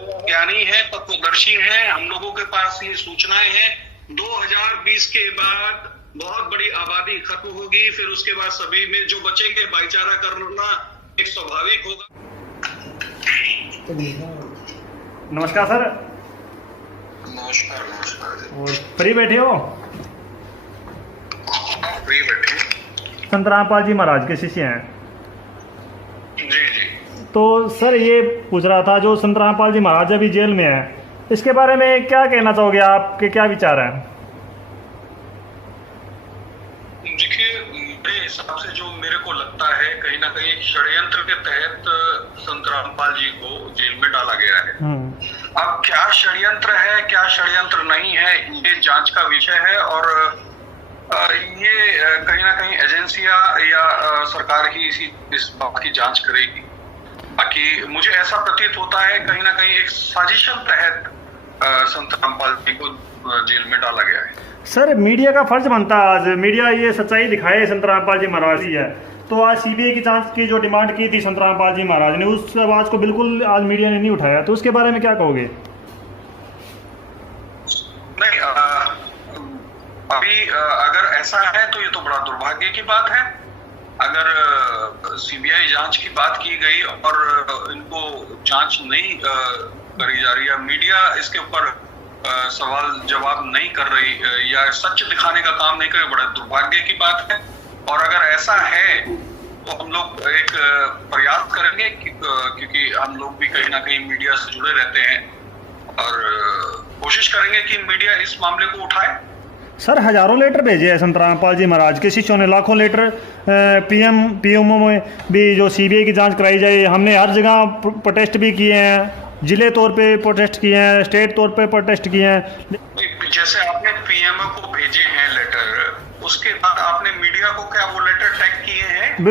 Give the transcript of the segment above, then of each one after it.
ज्ञानी है, तत्वदर्शी है। हम लोगों के पास ये सूचनाएं हैं 2020 के बाद बहुत बड़ी आबादी खत्म होगी, फिर उसके बाद सभी में जो बचेंगे भाईचारा करना एक स्वाभाविक होगा। नमस्कार सर। नमस्कार। और फ्री बैठे हो? फ्री बैठे। संत रामपाल जी महाराज के शिष्य हैं। जी। तो सर ये पूछ रहा था, जो संत रामपाल जी महाराज अभी जेल में है, इसके बारे में क्या कहना चाहोगे? आपके क्या विचार हैं? देखिए, मेरे हिसाब से जो मेरे को लगता है, कहीं ना कहीं एक षड्यंत्र के तहत संत रामपाल जी को जेल में डाला गया है। अब क्या षड्यंत्र है, क्या षड्यंत्र नहीं है, ये जांच का विषय है। और ये कहीं ना कहीं एजेंसियां या सरकार ही इस बात की जांच करेगी। बाकी मुझे ऐसा प्रतीत होता है कहीं ना कहीं एक साजिशन तहत संत रामपाल जी को जेल में डाला गया है। सर मीडिया का फर्ज बनता है, आज मीडिया ये सच्चाई दिखाए संत रामपाल जी महाराज ही है। तो आज सीबीआई की जांच की जो डिमांड की थी संत रामपाल जी महाराज ने, उस आवाज को बिल्कुल आज मीडिया ने नहीं उठाया। तो उसके बारे में क्या कहोगे? नहीं, अभी अगर ऐसा है तो ये तो बड़ा दुर्भाग्य की बात है। अगर सीबीआई जांच की बात की गई और इनको जांच नहीं करी जा रही है, मीडिया इसके ऊपर सवाल जवाब नहीं कर रही या सच दिखाने का काम नहीं कर रही, बड़ा दुर्भाग्य की बात है। और अगर ऐसा है तो हम लोग एक प्रयास करेंगे क्योंकि हम लोग भी कहीं ना कहीं मीडिया से जुड़े रहते हैं और कोशिश करेंगे कि मीडिया इस मामले को उठाए। सर हजारों लेटर भेजे हैं संत रामपाल जी महाराज के शिष्यों ने, लाखों लेटर पीएमओ में भी जो सीबीआई की जांच कराई जाए। हमने हर जगह प्रोटेस्ट भी किए हैं, जिले तौर पे प्रोटेस्ट किए हैं, स्टेट तौर पे प्रोटेस्ट किए हैं। जैसे आपने पीएमओ को भेजे हैं लेटर, उसके बाद आपने मीडिया को क्या वो लेटर टैग किए हैं?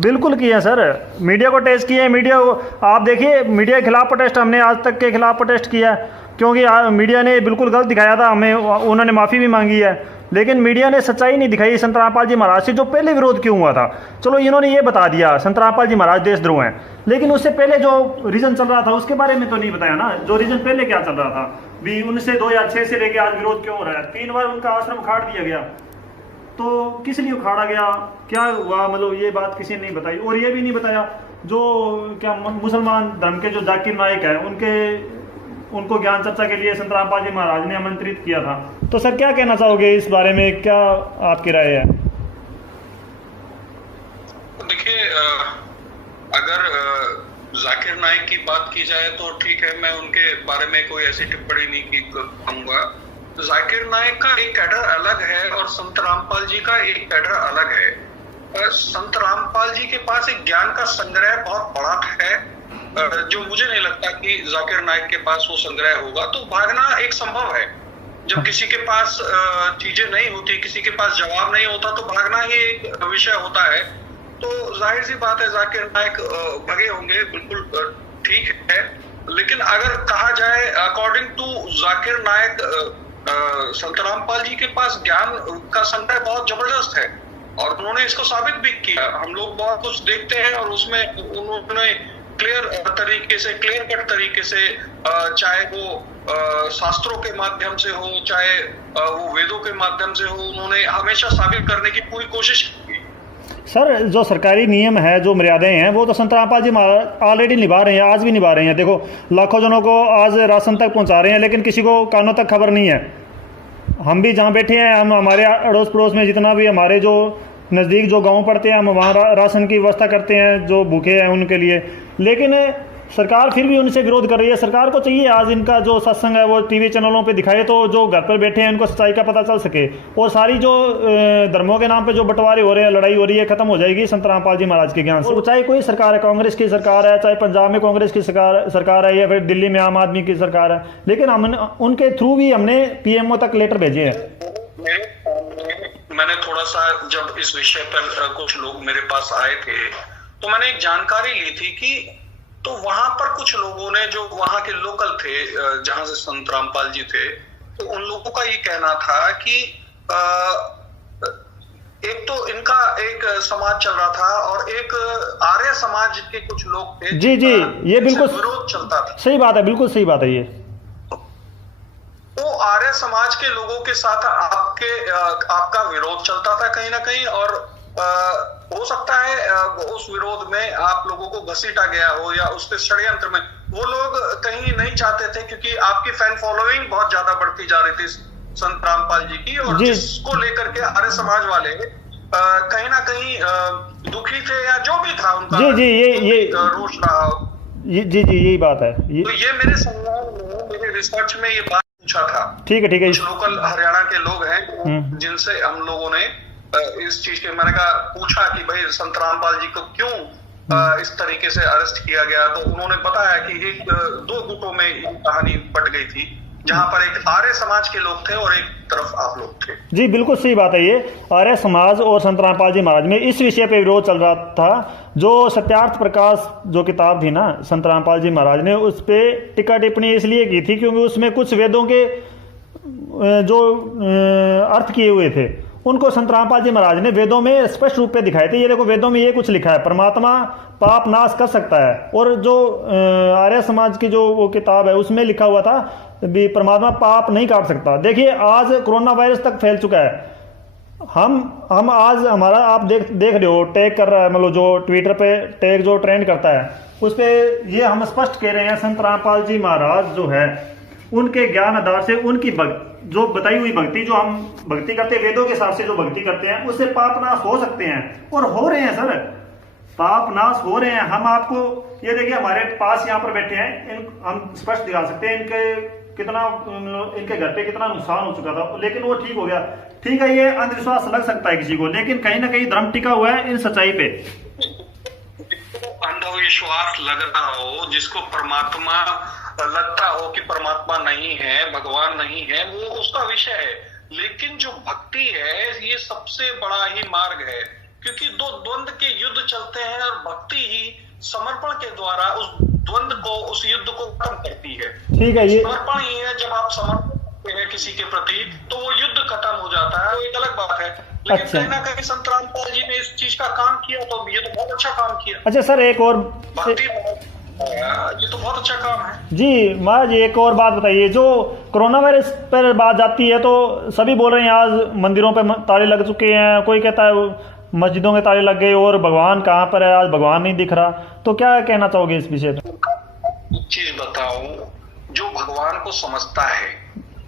बिल्कुल किए हैं सर, मीडिया को टेस्ट किए हैं। मीडिया को आप देखिए, मीडिया के खिलाफ प्रोटेस्ट हमने आज तक के खिलाफ प्रोटेस्ट किया, क्योंकि मीडिया ने बिल्कुल गलत दिखाया था हमें, उन्होंने माफ़ी भी मांगी है। लेकिन मीडिया ने सच्चाई नहीं दिखाई संत रामपाल जी महाराज से। जो पहले विरोध क्यों हुआ था, चलो इन्होंने ये बता दिया संत रामपाल जी महाराज देशद्रोह हैं, लेकिन उससे पहले जो रीजन चल रहा था उसके बारे में तो नहीं बताया ना। जो रीजन पहले क्या चल रहा था भी, उनसे 2006 से लेके आज विरोध क्यों हो रहा है? 3 बार उनका आश्रम उखाड़ दिया गया, तो किस लिए उखाड़ा गया, क्या हुआ, मतलब ये बात किसी ने नहीं बताई। और ये भी नहीं बताया जो क्या मुसलमान धर्म के जो जाकिर नाइक है, उनको ज्ञान चर्चा के लिए संत रामपाल जी महाराज ने आमंत्रित किया था। तो सर क्या कहना चाहोगे इस बारे में, क्या आपकी राय है? देखिए, अगर जाकिर नाइक की बात की जाए तो ठीक है, मैं उनके बारे में कोई ऐसी टिप्पणी नहीं करूंगा। जाकिर नाइक का एक कैडर अलग है और संत रामपाल जी का एक कैडर अलग है। संत रामपाल जी के पास एक ज्ञान का संग्रह बहुत बड़ा है, जो मुझे नहीं लगता कि जाकिर नाइक के पास वो संग्रह होगा। तो भागना एक संभव है, जब किसी के पास चीजें नहीं होती, किसी के पास जवाब नहीं होता, तो भागना ही एक विषय होता है। तो जाहिर सी बात है जाकिर नाइक भगे होंगे, बिल्कुल ठीक है। लेकिन अगर कहा जाए अकॉर्डिंग टू जाकिर नाइक, संत रामपाल जी के पास ज्ञान का संग्रह बहुत जबरदस्त है और उन्होंने इसको साबित भी किया। हम लोग बहुत कुछ देखते हैं और उसमें उन्होंने क्लियर तरीके से, क्लियर कट तरीके से, चाहे वो शास्त्रों के माध्यम से हो, चाहे वो वेदों के माध्यम से हो, उन्होंने हमेशा साबित करने की पूरी कोशिश की। सर जो सरकारी नियम है, जो मर्यादाएं हैं, वो तो संत रामपाल जी ऑलरेडी निभा रहे हैं, आज भी निभा रहे हैं। देखो लाखों जनों को आज राशन तक पहुंचा रहे हैं, लेकिन किसी को कानों तक खबर नहीं है। हम भी जहाँ बैठे हैं, हम हमारे अड़ोस पड़ोस में जितना भी हमारे जो नज़दीक जो गांव पड़ते हैं, हम वहाँ राशन की व्यवस्था करते हैं जो भूखे हैं उनके लिए। लेकिन सरकार फिर भी उनसे विरोध कर रही है। सरकार को चाहिए आज इनका जो सत्संग है वो टीवी चैनलों पे दिखाए, तो जो घर पर बैठे हैं उनको सच्चाई का पता चल सके और सारी जो धर्मों के नाम पे जो बंटवारे हो रहे हैं, लड़ाई हो रही है, खत्म हो जाएगी संत रामपाल जी महाराज के ज्ञान से। चाहे कोई सरकार है, कांग्रेस की सरकार है, चाहे पंजाब में कांग्रेस की सरकार है या फिर दिल्ली में आम आदमी की सरकार है, लेकिन हम उनके थ्रू भी हमने पीएमओ तक लेटर भेजे हैं। मैंने थोड़ा सा जब इस विषय पर कुछ लोग मेरे पास आए थे तो मैंने एक जानकारी ली थी कि तो वहां पर कुछ लोगों ने, जो वहां के लोकल थे जहां से संत रामपाल जी थे, तो उन लोगों का ये कहना था कि एक तो इनका एक समाज चल रहा था और एक आर्य आर्य समाज के कुछ लोग थे, जी जी, ये बिल्कुल विरोध चलता था। सही बात है, बिल्कुल सही बात है ये। तो आर्य समाज के लोगों के साथ आपका विरोध चलता था कहीं ना कहीं, और हो सकता है उस विरोध में आप लोगों को घसीटा गया हो, या उसके षड्यंत्र में वो लोग कहीं नहीं चाहते थे, क्योंकि आपकी फैन फॉलोइंग बहुत ज्यादा बढ़ती जा रही थी संत रामपाल जी की, और जिसको लेकर के आर्य समाज वाले कहीं ना कहीं दुखी थे, या जो भी था उनका जी जी ये रोष रहा। जी जी यही बात है तो ये मेरे संज्ञान में, मेरे रिसर्च में ये बात पूछा था। ठीक है कुछ लोकल हरियाणा के लोग हैं जिनसे हम लोगों ने इस चीज के, मैंने कहा पूछा कि भाई संत रामपाल जी को क्यों इस तरीके से अरेस्ट किया गया, तो उन्होंने बताया कि एक दो गुटों में ये कहानी बट गई थी, जहां पर एक आर्य समाज के लोग थे और एक तरफ आप लोग थे। जी बिल्कुल सही बात है, ये आर्य समाज और संत रामपाल जी महाराज में इस विषय पे विरोध चल रहा था। जो सत्यार्थ प्रकाश जो किताब थी ना संत रामपाल जी महाराज ने, उस पे टिक्का टिप्पणी इसलिए की थी क्योंकि उसमें कुछ वेदों के जो अर्थ किए हुए थे उनको संत रामपाल जी महाराज ने वेदों में स्पष्ट रूप पे दिखाए थे। ये देखो वेदों में ये कुछ लिखा है, परमात्मा पाप नाश कर सकता है, और जो आर्य समाज की जो वो किताब है उसमें लिखा हुआ था भी परमात्मा पाप नहीं काट सकता। देखिए आज कोरोना वायरस तक फैल चुका है, हम आज हमारा आप देख रहे हो टैग कर रहा है, मतलब जो ट्विटर पे टैग जो ट्रेंड करता है उस पर ये हम स्पष्ट कह रहे हैं संत रामपाल जी महाराज जो है उनके ज्ञान आधार से उनकी जो बताई हुई भक्ति, जो हम भक्ति करते हैं वेदों के हिसाब से जो भक्ति करते हैं, उससे पाप नाश हो सकते हैं और हो रहे हैं सर, पाप नाश हो रहे हैं। हम आपको ये देखिए हमारे पास यहाँ पर बैठे हैं, हम स्पष्ट दिखा सकते हैं इनके घर पे कितना नुकसान हो चुका था, लेकिन वो ठीक हो गया। ठीक है, ये अंधविश्वास लग सकता है किसी को, लेकिन कहीं ना कहीं धर्म टिका हुआ है इन सच्चाई पे। अंधविश्वास लग रहा हो, जिसको परमात्मा लगता हो कि परमात्मा नहीं है, भगवान नहीं है, वो उसका विषय है, लेकिन जो भक्ति है ये सबसे बड़ा ही मार्ग है, क्योंकि दो द्वंद के युद्ध चलते हैं और भक्ति ही समर्पण के द्वारा उस द्वंद को, उस युद्ध को खत्म करती है। ठीक है, ये समर्पण ही है, जब आप समर्पण करते हैं किसी के प्रति तो वो युद्ध खत्म हो जाता है, वो एक अलग बात है। लेकिन अच्छा, कहीं ना कहीं संत रामपाल जी ने इस चीज का काम किया, तो ये तो बहुत अच्छा काम किया। अच्छा सर, एक और भक्ति ये तो बहुत अच्छा काम है जी महाराज। एक और बात बताइए, जो कोरोना वायरस पर बात जाती है तो सभी बोल रहे हैं आज मंदिरों पे ताले लग चुके हैं, कोई कहता है मस्जिदों के ताले लग गए और भगवान कहाँ पर है, आज भगवान नहीं दिख रहा, तो क्या कहना चाहोगे इस विषय पे? एक चीज बताऊं, जो भगवान को समझता है,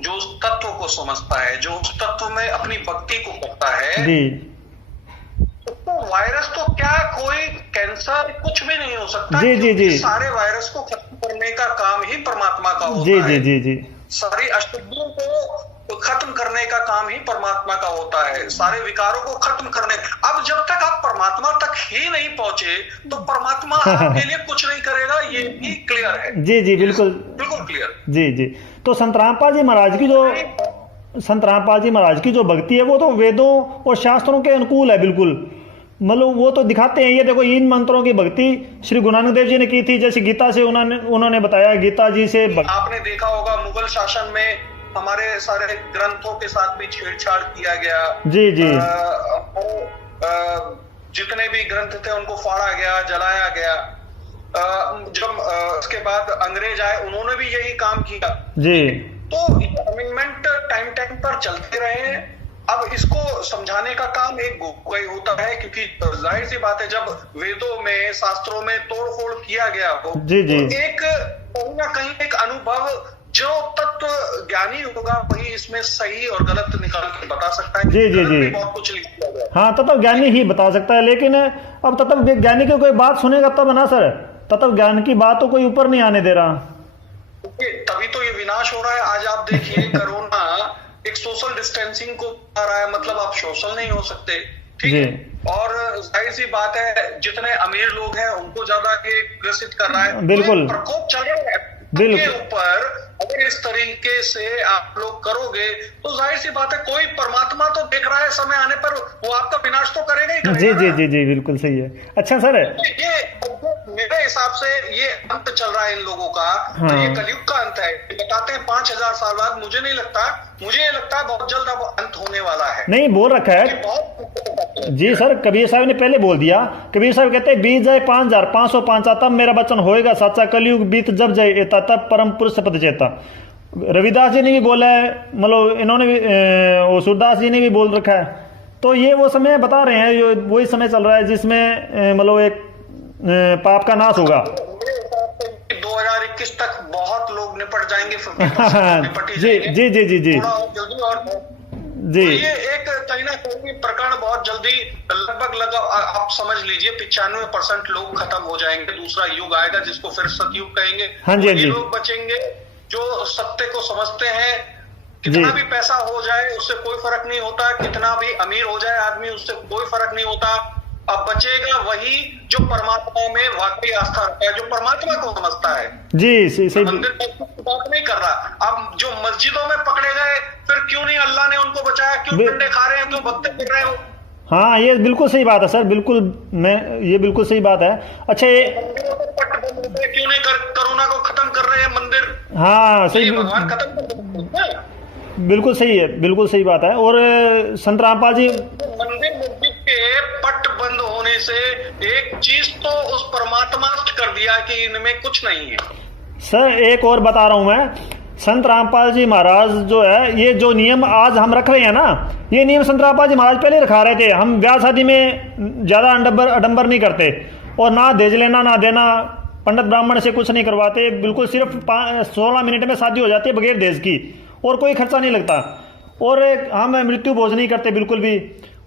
जो उस तत्व को समझता है, जो उस तत्व में अपनी भक्ति को करता है जी, तो वायरस तो क्या, कोई कैंसर कुछ भी नहीं हो सकता। जी जी जी, सारे वायरस को खत्म करने का काम ही परमात्मा का होता जी है। जी जी जी, सारी अशुद्धियों को खत्म करने का काम ही परमात्मा का होता है, सारे विकारों को खत्म करने। अब जब तक आप परमात्मा तक ही नहीं पहुंचे तो परमात्मा आपके लिए कुछ नहीं करेगा, ये भी क्लियर है। जी जी बिल्कुल बिल्कुल क्लियर। जी जी। तो संत रामपाल जी महाराज की जो भक्ति है वो तो वेदों और शास्त्रों के अनुकूल है बिल्कुल, मतलब वो तो दिखाते हैं। ये देखो इन मंत्रों की भक्ति श्री गुरु नानक देव जी ने की थी, जैसे गीता से उन्होंने बताया, गीता जी से आपने देखा होगा मुगल शासन में हमारे सारे ग्रंथों के साथ भी छेड़छाड़ किया गया। जी जी, जितने भी ग्रंथ थे उनको फाड़ा गया, जलाया गया। जब उसके बाद अंग्रेज आए, उन्होंने भी यही काम किया जी। तो अमेंडमेंट टाइम पर चलते रहे। अब इसको समझाने का काम एक कोई होता है, क्योंकि जाहिर सी बात है जब वेदों में, शास्त्रों में तोड़फोड़ किया गया हो, जी जी, तो एक कहीं ना कहीं एक अनुभव, जो तत्व ज्ञानी होगा वही इसमें सही और गलत निकाल के बता सकता है। जी जी जी, बहुत कुछ लिख दिया गया। हाँ, तत्व ज्ञानी ही बता सकता है, लेकिन अब तत्व ज्ञानी की कोई बात सुनेगा तब ना सर, तत्व ज्ञान की बात तो कोई ऊपर नहीं आने दे रहा। तभी तो ये विनाश हो रहा है। आज आप देखिए कोरोना एक सोशल डिस्टेंसिंग को आ रहा है, मतलब आप सोशल नहीं हो सकते, ठीक है। और जाहिर सी बात है जितने अमीर लोग हैं उनको ज्यादा ये ग्रसित कर रहा है। बिल्कुल, तो प्रकोप चल रहा है के ऊपर। अगर इस तरीके से आप लोग करोगे तो जाहिर सी बात है कोई परमात्मा तो देख रहा है, समय आने पर वो आपका विनाश तो करेगा ही करेगा। जी जी जी जी, बिल्कुल सही है। अच्छा सर, ये मेरे हिसाब से ये अंत चल रहा है इन लोगों का। हाँ, तो ये कलयुग का अंत है। बताते हैं 5000 साल बाद, मुझे नहीं लगता, मुझे ये लगता है बहुत जल्द अब अंत होने वाला है। नहीं बोल रखा है, बहुत जी सर, कबीर साहब ने पहले बोल दिया। कबीर साहब कहते हैं बीत जाए 5505 तब मेरा वचन होएगा सच्चा, कलयुग बीत जब जाए एता तब परम पुरुष पद चेता। रविदास जी ने भी बोला है, मतलब इन्होंने भी वो सूरदास जी ने भी बोल रखा है। तो ये वो समय बता रहे हैं, जो वही समय चल रहा है जिसमें मतलब एक पाप का नाश होगा। 2021 तक बहुत लोग निपट जाएंगे, जी जी जी जी जी जल्दी। और जी तो ये एक कहीं ना कहीं प्रकरण बहुत जल्दी लगभग आप समझ लीजिए 95% लोग खत्म हो जाएंगे। दूसरा युग आएगा जिसको फिर सतयुग कहेंगे। हाँ जी, हाँ जी। लोग बचेंगे जो सत्य को समझते हैं। कितना भी पैसा हो जाए उससे कोई फर्क नहीं होता, कितना भी अमीर हो जाए आदमी उससे कोई फर्क नहीं होता। अब बचेगा वही जो परमात्मा में वाकई आस्था रखता है, जो परमात्मा को समझता है। जी सही मंदिर की बात नहीं कर रहा। अब जो मस्जिदों में पकड़े गए, फिर क्यों नहीं अल्लाह ने उनको बचाया? क्यों डंडे खा रहे हैं? क्यों भक्ति कर रहे हो? हाँ, ये बिल्कुल सही बात है सर, बिल्कुल ये बिल्कुल सही बात है। अच्छा, ये क्यों नहीं कोरोना को खत्म कर रहे हैं मंदिर? हाँ सही, भगवान खत्म कर, बिल्कुल सही है, बिल्कुल सही बात है। और संत रामपाल जी, मंदिर मस्जिद के पट बंद होने से एक चीज तो उस परमात्मा कर दिया कि इनमें कुछ नहीं है। सर एक और बता रहा हूं मैं, संत रामपाल जी महाराज जो है, ये जो नियम आज हम रख रहे हैं ना, ये नियम संत रामपाल जी महाराज पहले रखा रहे थे। हम ब्याह शादी में ज्यादा अडंबर नहीं करते, और ना दहेज लेना ना देना, पंडित ब्राह्मण से कुछ नहीं करवाते, बिल्कुल सिर्फ 16 मिनट में शादी हो जाती है बगैर दहेज की, और कोई खर्चा नहीं लगता। और हम मृत्यु भोज नहीं करते बिल्कुल भी।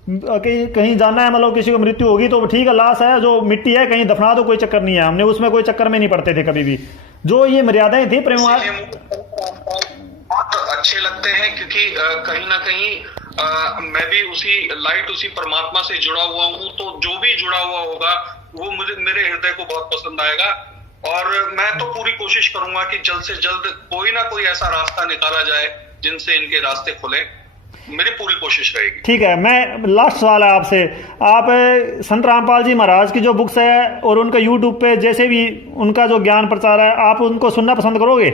कहीं जाना है, मतलब किसी को मृत्यु होगी तो ठीक है, लाश है जो मिट्टी है कहीं दफना दो, कोई चक्कर नहीं है। हमने उसमें कोई चक्कर में नहीं पड़ते थे कभी भी। जो ये मर्यादाएं थी प्रेम बहुत अच्छे लगते हैं, क्योंकि कहीं ना कहीं मैं भी उसी परमात्मा से जुड़ा हुआ हूँ। तो जो भी जुड़ा हुआ होगा वो मेरे हृदय को बहुत पसंद आएगा। और मैं तो पूरी कोशिश करूंगा कि जल्द से जल्द कोई ना कोई ऐसा रास्ता निकाला जाए जिनसे इनके रास्ते खुले। मेरी पूरी कोशिश रहेगी। ठीक है, मैं लास्ट सवाल है आपसे। आप संत रामपाल जी महाराज की जो बुक्स है और उनका यूट्यूब पे जैसे भी उनका जो ज्ञान प्रचार है, आप उनको सुनना पसंद करोगे?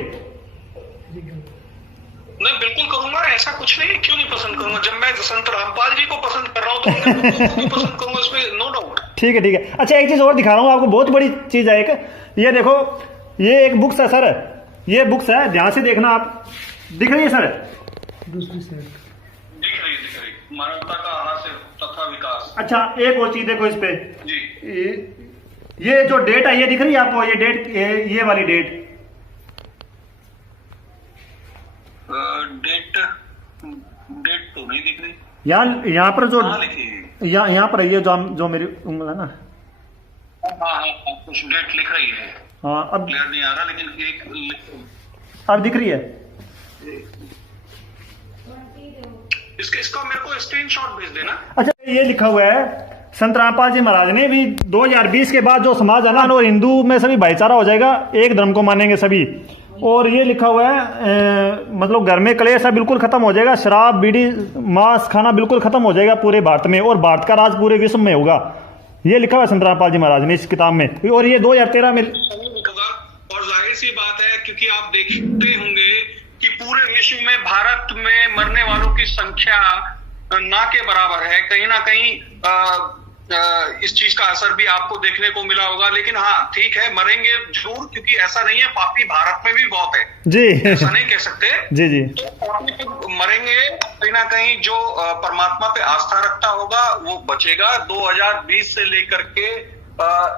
नहीं, बिल्कुल करूंगा। ऐसा कुछ नहीं है, क्यों नहीं पसंद करूंगा? जब मैं संत रामपाल जी को पसंद कर रहा हूँ तो उनको पसंद करूंगा, इसमें नो डाउट। ठीक है ठीक है। अच्छा, एक चीज और दिखा रहा हूँ आपको, बहुत बड़ी चीज है एक। ये देखो, ये एक बुक्स है सर, ये बुक्स है, ध्यान से देखना आप। दिख रही है सर? दूसरी साइड दिख रही मानवता का हास्य तथा विकास। अच्छा, एक और चीज देखो इस पे जी, ये जो डेट है ये दिख रही है आपको? ये डेट, ये वाली डेट, डेट तो नहीं दिख रही। यहाँ पर जो लिखी, यहाँ पर ये जो मेरी उंगल है ना, हाँ, कुछ डेट लिख रही है। हाँ, अब क्लियर नहीं आ रहा, लेकिन एक अब दिख रही है। इसका मेरे को स्क्रीनशॉट भेज देना। अच्छा, ये लिखा हुआ है संत रामपाल जी महाराज ने भी 2020 के बाद जो समाज है ना, और हिंदू में सभी भाईचारा हो जाएगा, एक धर्म को मानेंगे सभी। और ये लिखा हुआ है मतलब घर में क्लेश है बिल्कुल खत्म हो जाएगा, शराब बीड़ी मांस खाना बिल्कुल खत्म हो जाएगा पूरे भारत में, और भारत का राज पूरे विश्व में होगा। ये लिखा हुआ है संत रामपाल जी महाराज ने इस किताब में, और ये 2013 में। और जाहिर सी बात है, क्योंकि आप देखते होंगे कि पूरे विश्व में भारत में मरने वालों की संख्या ना के बराबर है। कहीं ना कहीं इस चीज का असर भी आपको देखने को मिला होगा। लेकिन हाँ, ठीक है, मरेंगे जरूर, क्योंकि ऐसा नहीं है, पापी भारत में भी बहुत है जी, ऐसा नहीं कह सकते जी जी। तो पापी तो मरेंगे, कहीं ना कहीं जो परमात्मा पे आस्था रखता होगा वो बचेगा। 2020 से लेकर के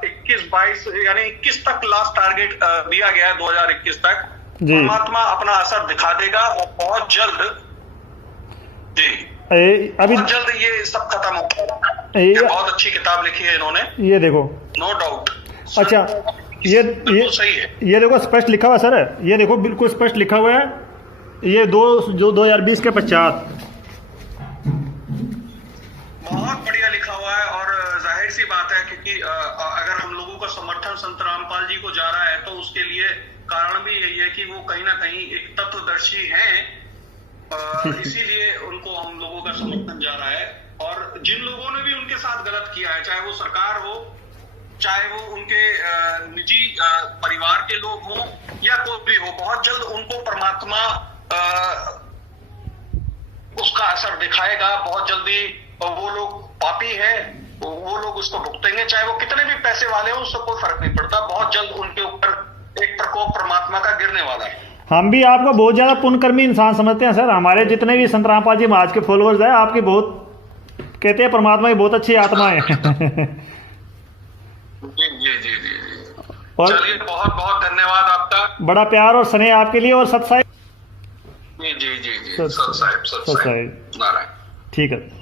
21-22 यानी 21 तक लास्ट टारगेट दिया गया है, 2021 तक परमात्मा अपना असर दिखा देगा, और बहुत जल्द जी अभी बहुत जल्द ये सब खत्म हो जाएगा। बहुत अच्छी किताब लिखी है इन्होंने, ये देखो, नो डाउट। अच्छा, ये सही है, ये देखो स्पष्ट लिखा हुआ सर, ये देखो बिल्कुल स्पष्ट लिखा हुआ है, ये 2020 के पश्चात बहुत बढ़िया लिखा हुआ है। और जाहिर सी बात है, क्योंकि अगर हम लोगों का समर्थन संत रामपाल जी को जा रहा है तो उसके लिए कारण भी यही है कि वो कहीं ना कहीं एक तत्वदर्शी हैं, इसीलिए उनको हम लोगों का समर्थन जा रहा है। और जिन लोगों ने भी उनके साथ गलत किया है, चाहे वो सरकार हो, चाहे वो उनके निजी परिवार के लोग हों, या कोई भी हो, बहुत जल्द उनको परमात्मा उसका असर दिखाएगा। बहुत जल्दी वो लोग पापी है वो लोग उसको भुगतेंगे, चाहे वो कितने भी पैसे वाले हो, उसको कोई फर्क नहीं पड़ता। बहुत जल्द उनके ऊपर एक प्रकोप परमात्मा का गिरने वाला है। हम भी आपको बहुत ज्यादा पुण्यकर्मी इंसान समझते हैं सर। हमारे जितने भी संत रामपाल जी महाराज के फॉलोअर्स हैं, आपकी बहुत कहते हैं परमात्मा की बहुत अच्छी आत्मा है। जी जी जी जी जी। और चलिए, बहुत बहुत धन्यवाद आपका। बड़ा प्यार और स्नेह आपके लिए। और सत साहिब जी जी जी जी, सत साहिब, सत साहिब, नारायण। ठीक है।